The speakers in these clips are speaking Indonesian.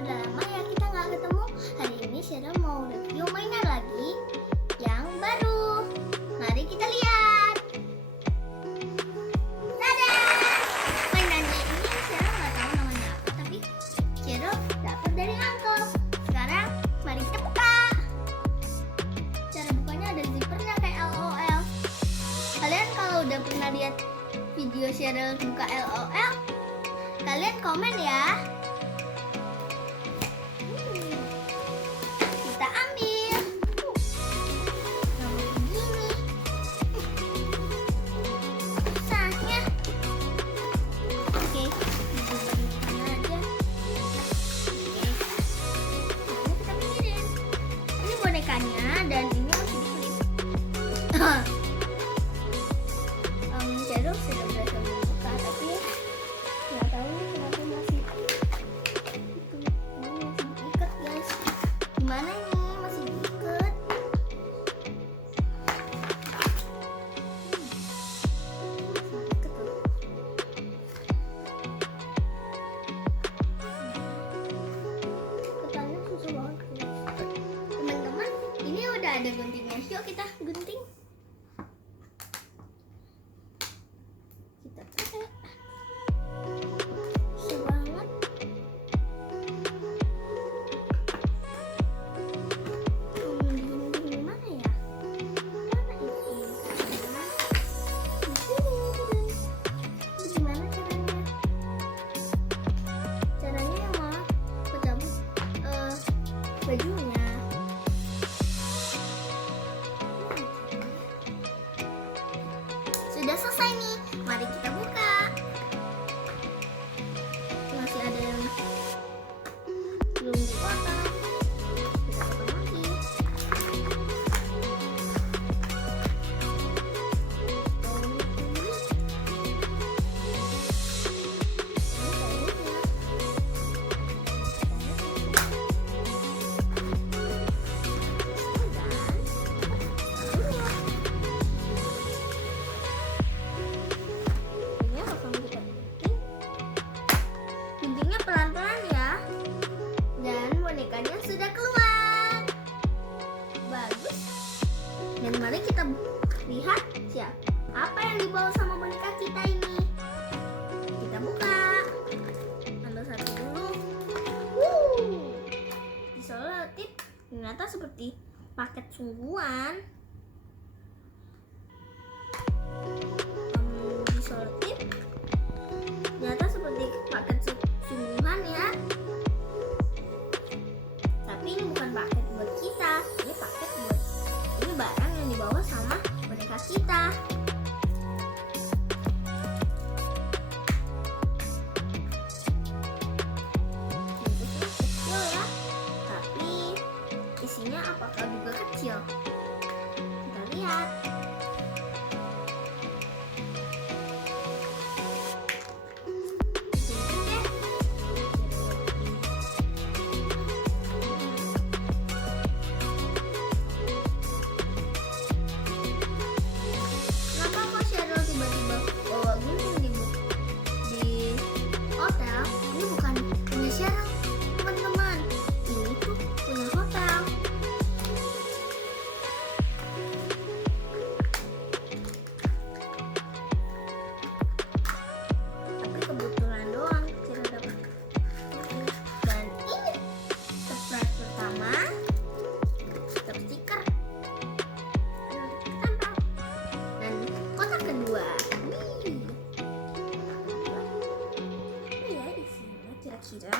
udah lama ya kita nggak ketemu. Hari ini Cheryl mau review mainan lagi yang baru. Mari kita lihat. Tada! Mainannya ini Cheryl nggak tahu namanya apa, tapi Cheryl dapat dari uncle. Sekarang mari kita buka. Cara bukanya ada zippernya kayak LOL. Kalian kalau udah pernah lihat video Cheryl buka LOL, kalian komen ya. Kita ambil. Nah, begini. Susahnya. Oke, disimpan aja. Oke. Ini kita pinggirin. Ini bonekanya dan ini harus diklip. Cheryl sudah berhasil membuka, tapi nggak tahu kenapa masih diikat, guys. Gimana nih, masih diikat? Iketannya susah banget, teman-teman. Ini udah ada guntingnya. Yuk kita gunting. Kita pakai. Susah banget. Gunting gimana ya? Mana itu? Di sini. Ini gimana caranya? Caranya yang mau kecabut bajunya. Sudah selesai nih. Mari kita buka. Masih ada yang belum dipotong. Kita potong lagi. Ini akan kita gunting. Guntingnya pelan-pelan ya. Dan bonekanya sudah keluar. Bagus. Dan mari kita lihat apa yang dibawa sama boneka kita ini. Kita buka. Ambil satu dulu. Diselotip. Ternyata seperti paket sungguhan. Diselotip. Ternyata seperti paket sungguhan ya. Tapi ini bukan paket buat kita. Ini paket buat ini barang yang dibawa sama boneka kita. Bentuknya kecil ya. Tapi isinya apakah juga kecil? Kita lihat. Kenapa kok Cheryl tiba-tiba bawa gunting di hotel? Ini bukan punya Cheryl, teman-teman. Ini tuh punya hotel. Tapi kebetulan doang Cheryl dapat. Dan ini surprise pertama. Stiker. Tempel. Dan kotak kedua. Apa ya isinya kira-kira?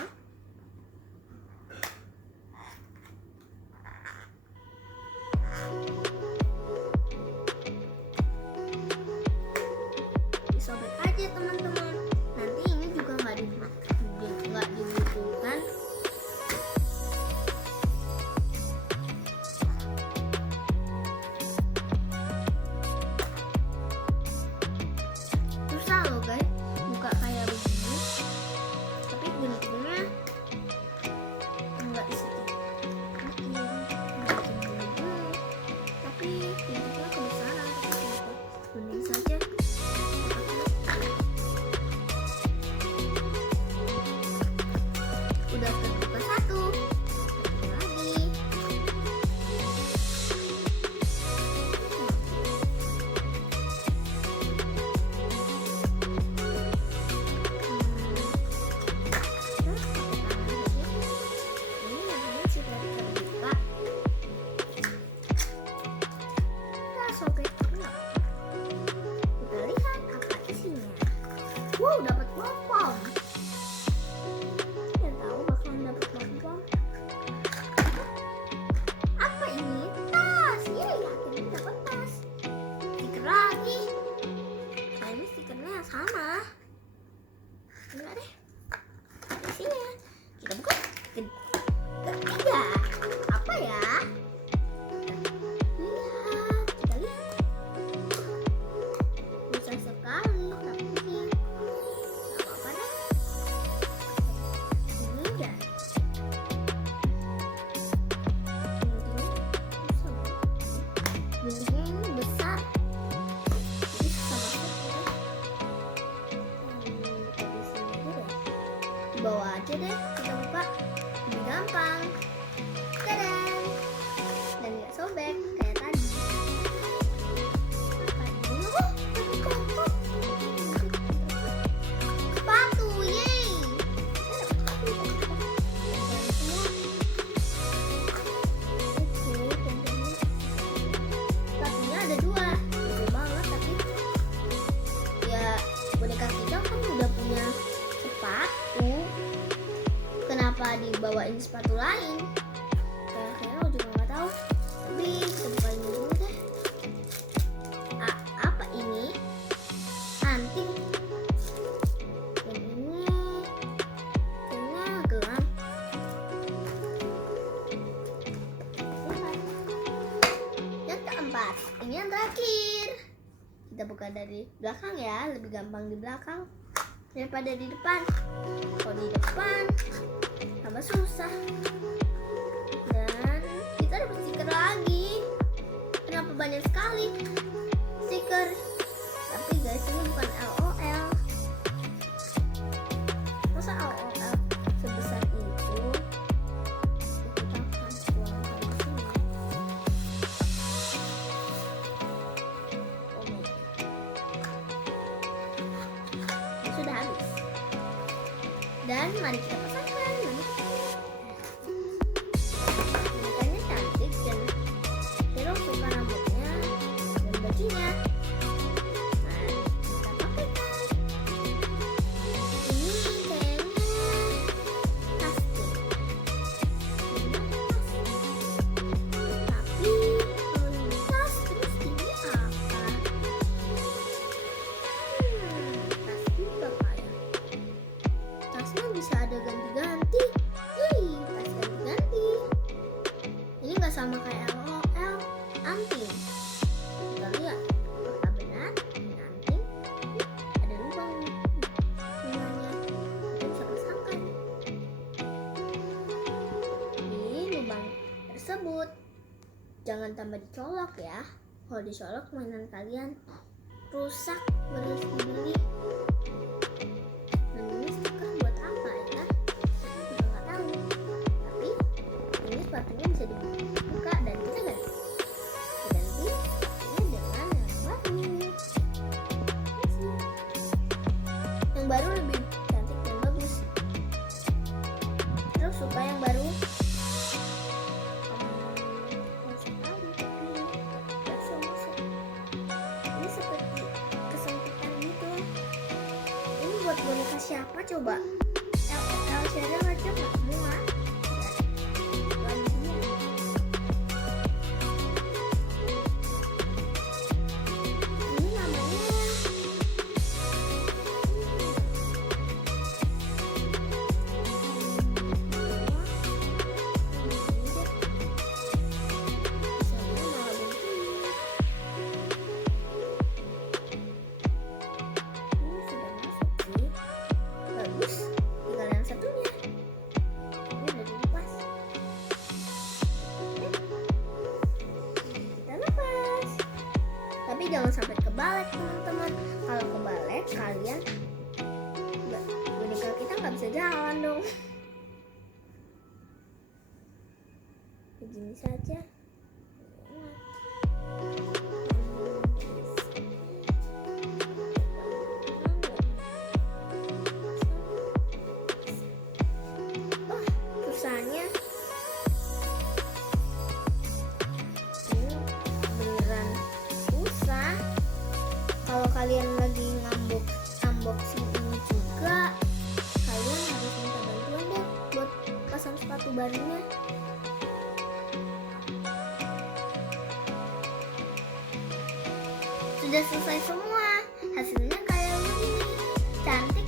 Disobek aja teman-teman. Nanti ini juga nggak dibutuhkan. Susah loh guys, buka kayak begini. Tapi guntingnya lumayan. Dindingnya ini besar, jadi susah masuknya. Buka di sini aja deh, di bawah aja deh kita buka, lebih gampang. Tadang, dan nggak sobek kayak tadi. Sepatu, yeay. Sepatunya ada dua, lucu banget, tapi ya boneka kita kan udah punya sepatu, kenapa dibawain sepatu lain? Cheryl juga nggak tahu, tapi kita bukain dulu deh. Apa ini? Anting. Dan ini kayaknya gelang. Yang keempat, ini yang terakhir. Kita buka dari belakang ya, lebih gampang di belakang daripada di depan. Kalau di depan tambah susah. Dan kita dapat stiker lagi. Kenapa banyak sekali stiker? Tapi guys, ini bukan LOL. Masa LOL sebesar itu? Kita akan tuangkan di sini. Oh my God. Ini sudah habis. Dan mari kita pasangkan. Bonekanya cantik dan Cheryl suka rambutnya dan bajunya. Nah, kita pakaikan. Ini kayaknya plastik. Tapi kalau ini tas, terus ini apa? Tas juga kayak. Tasnya bisa ada ganti-ganti. Yeay, tas ganti-ganti. Ini nggak sama kayak LOL anting. Kita lihat apakah benar ini anting. Ada lubang bunganya, kita bisa pasangkan di lubang tersebut. Jangan tambah dicolok ya. Kalau dicolok mainan kalian rusak, harus dibeli. Dan ini stiker buat apa ya? Saya juga nggak tahu. Tapi ini sepatunya bisa dibuka dan kita ganti sepatunya dengan yang baru. Yang baru lebih cantik dan bagus. Terus suka yang baru. Ini seperti kesempitan gitu. Ini buat boneka siapa coba? LOL Cheryl aja nggak muat. Ini namanya bagus, tinggal yang satunya. Ini udah dilepas. Kita lepas. Tapi jangan sampai kebalet teman-teman. Kalau kebalet kalian boneka kita nggak bisa jalan dong. Begini saja. Susahnya ini beneran susah. Kalau kalian lagi unboxing ini juga, kalian harus minta bantuan deh buat pasang sepatu barunya. Sudah selesai semua. Hasilnya kayak begini. Cantik